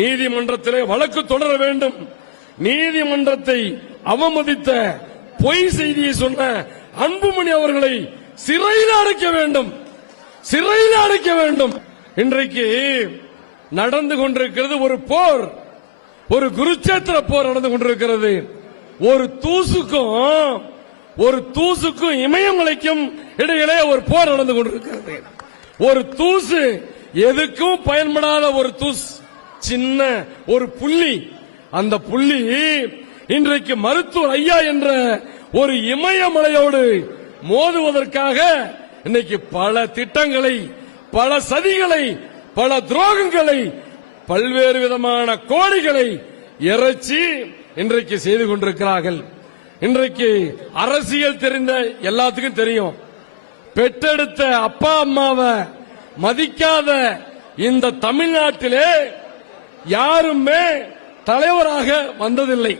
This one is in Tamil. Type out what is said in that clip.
நீதிமன்றத்திலே வழக்கு தொடர வேண்டும். நீதிமன்றத்தை அவமதித்த பொய் செய்தியை சொன்ன அன்புமணி அவர்களை சிறையில் அடைக்க வேண்டும், சிறையில் அடைக்க வேண்டும். இன்றைக்கு நடந்து கொண்டிருக்கிறது ஒரு போர், ஒரு குருச்சேத்திர போர் நடந்து கொண்டிருக்கிறது. ஒரு தூசுக்கும் இமயமலைக்கும் இடையிலே ஒரு போர் நடந்து கொண்டிருக்கிறது. ஒரு தூசு எதுக்கும் பயன்படாத ஒரு தூசு, சின்ன ஒரு புள்ளி. அந்த புள்ளி இன்றைக்கு மருத்துவர் ஐயா என்ற ஒரு இமயமலையோடு மோதுவதற்காக இன்னைக்கு பல திட்டங்களை, பல சதிகளை, பல துரோகங்களை, பல்வேறு விதமான கோடிகளை இறைச்சி இன்றைக்கு செய்து கொண்டிருக்கிறார்கள். இன்றைக்கு அரசியல் தெரிந்த எல்லாத்துக்கும் தெரியும், பெற்றெடுத்த அப்பா அம்மாவை மதிக்காத இந்த தமிழ்நாட்டிலே யாருமே தலைவராக வந்ததில்லை.